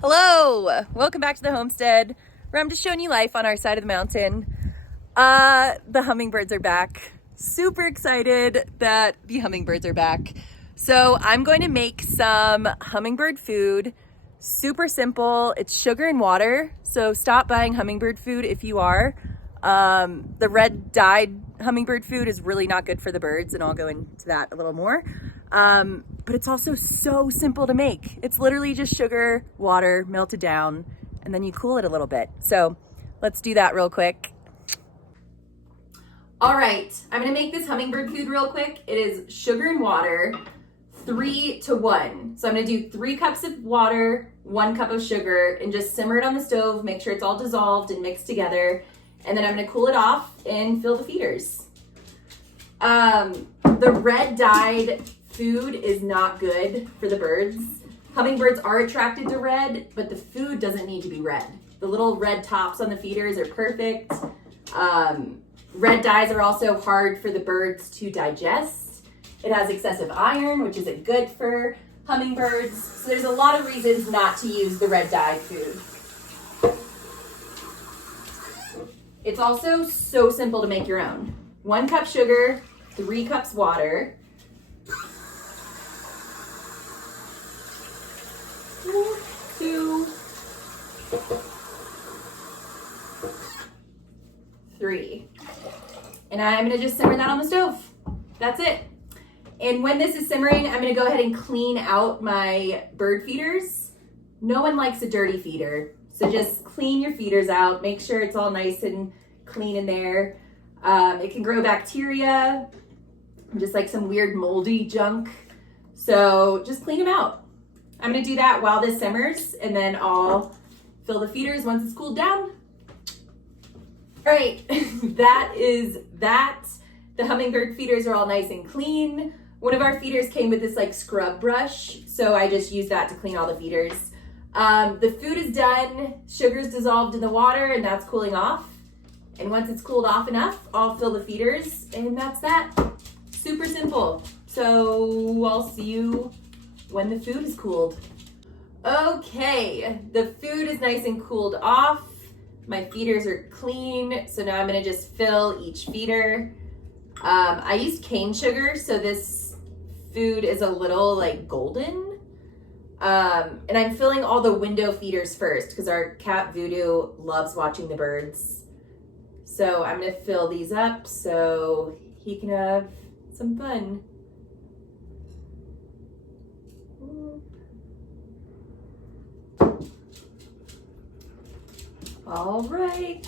Hello, welcome back to the homestead, where I'm just showing you life on our side of the mountain. The hummingbirds are back. Super excited that the hummingbirds are back. So I'm going to make some hummingbird food. Super simple. It's sugar and water. So stop buying hummingbird food if you are. The red dyed hummingbird food is really not good for the birds, and I'll go into that a little more. But it's also so simple to make. It's literally just sugar, water, melted down, and then you cool it a little bit. So let's do that real quick. All right, I'm gonna make this hummingbird food real quick. It is sugar and water, 3 to 1. So I'm gonna do 3 cups of water, 1 cup of sugar, and just simmer it on the stove. Make sure it's all dissolved and mixed together. And then I'm gonna cool it off and fill the feeders. The red dyed food is not good for the birds. Hummingbirds are attracted to red, but the food doesn't need to be red. The little red tops on the feeders are perfect. Red dyes are also hard for the birds to digest. It has excessive iron, which isn't good for hummingbirds. So there's a lot of reasons not to use the red dye food. It's also so simple to make your own. 1 cup sugar, 3 cups water. 2, 3. And I'm gonna just simmer that on the stove. That's it. And when this is simmering, I'm gonna go ahead and clean out my bird feeders. No one likes a dirty feeder. So just clean your feeders out. Make sure it's all nice and clean in there. It can grow bacteria, just like some weird moldy junk. So just clean them out. I'm gonna do that while this simmers, and then I'll fill the feeders once it's cooled down. All right, that is that. The hummingbird feeders are all nice and clean. One of our feeders came with this like scrub brush, so I just used that to clean all the feeders. The food is done, sugar's dissolved in the water, and that's cooling off. And once it's cooled off enough, I'll fill the feeders, and that's that. Super simple. So I'll see you when the food is cooled. Okay, the food is nice and cooled off. My feeders are clean, so now I'm gonna just fill each feeder. I used cane sugar, so this food is a little like golden. And I'm filling all the window feeders first because our cat Voodoo loves watching the birds. So I'm gonna fill these up so he can have some fun. All right.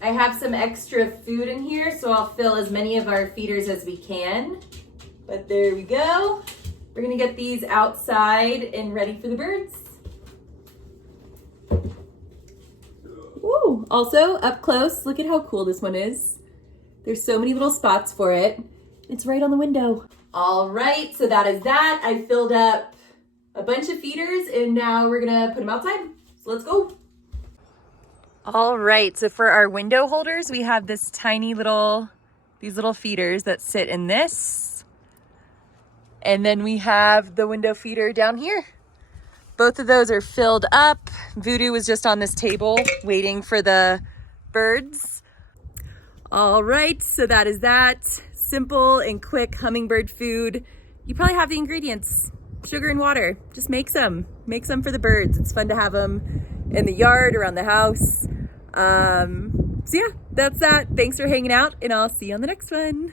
I have some extra food in here, so I'll fill as many of our feeders as we can. But there we go. We're gonna get these outside and ready for the birds. Ooh, also up close, look at how cool this one is. There's so many little spots for it. It's right on the window. All right, so that is that. I filled up a bunch of feeders, and now we're gonna put them outside. So let's go. All right, so for our window holders, we have this tiny little, these little feeders that sit in this. And then we have the window feeder down here. Both of those are filled up. Voodoo was just on this table waiting for the birds. All right, so that is that. Simple and quick hummingbird food. You probably have the ingredients, sugar and water. Just make some for the birds. It's fun to have them in the yard, around the house. So yeah, that's that. Thanks for hanging out, and I'll see you on the next one.